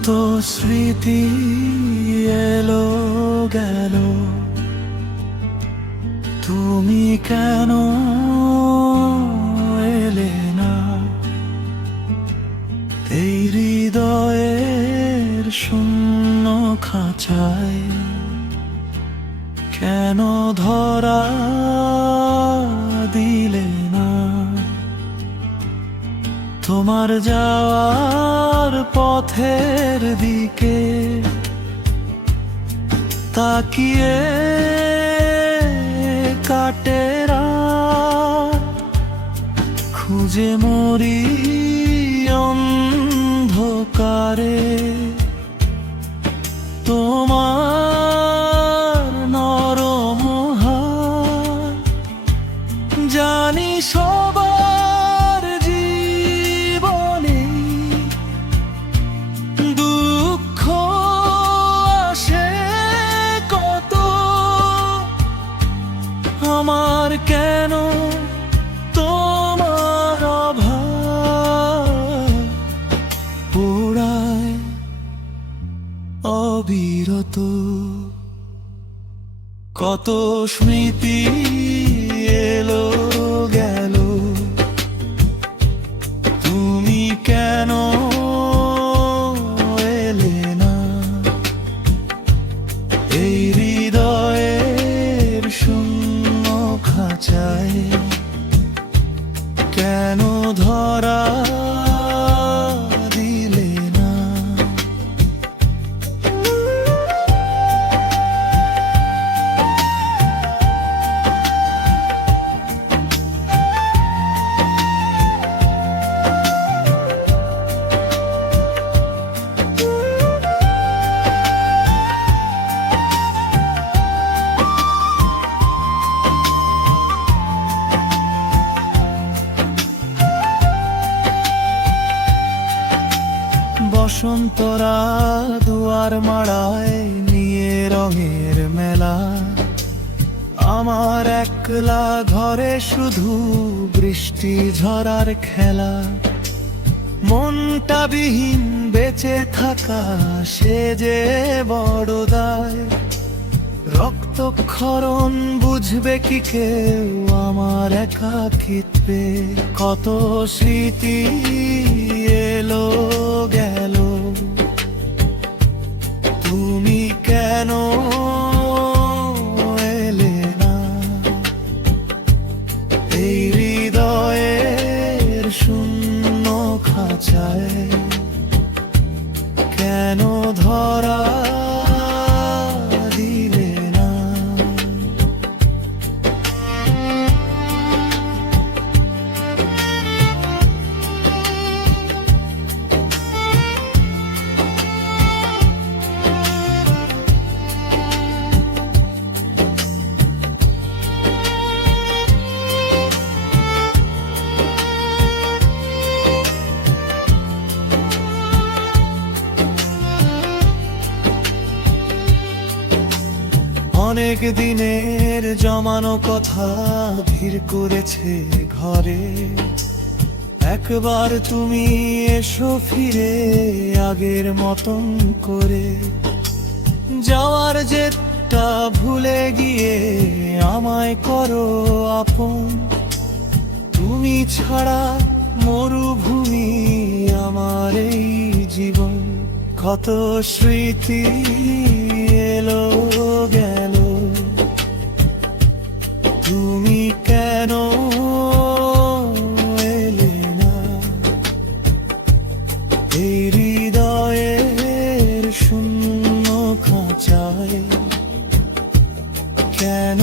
কত স্মৃতি এলো গেল, তুমি কেন এলে না? এই হৃদয়ের শূন্য খাঁচায় কেন ধরা দিলে না? তোমার যাওয়ার পথের দিকে তাকিয়ে কাটে রাত, খুঁজে মরি অন্ধকারে তোমার নরম হাত। জানি সবার জীবনে দুঃখ আসে কত, আমার কেন তোমার অভাব পোড়ায় অবিরত। কত স্মৃতি এলো গেল, তুমি কেন এলে না? এই হৃদয়ের শূন্য খাঁচায় কেন ধরা দিলে না? বসন্তরা দুয়ার মাড়ায় নিয়ে রঙের মেলা, আমার একলা ঘরে শুধু বৃষ্টি ঝরার খেলা। মনটা বিহীন বেঁচে থাকা সে যে বড় দায়, রক্তক্ষরণ বুঝবে কি কেউ আমার একাকিত্বে? কত স্মৃতি এলো গেল, তুমি কেন এলে না? এই হৃদয়ের শূন্য খাঁচায় কেন ধরা দিলে না? অনেক দিনের জমানো কথা ভিড় করেছে ঘরে, একবার তুমি এসো ফিরে আগের মতন করে। যাওয়ার জেদটা ভুলে গিয়ে আমায় করো আপন, তুমি ছাড়া মরুভূমি আমার এই জীবন। কত স্মৃতি এলো গেল, তুমি কেন এলে না? এই হৃদয়ের শূন্য খাঁচায় কেন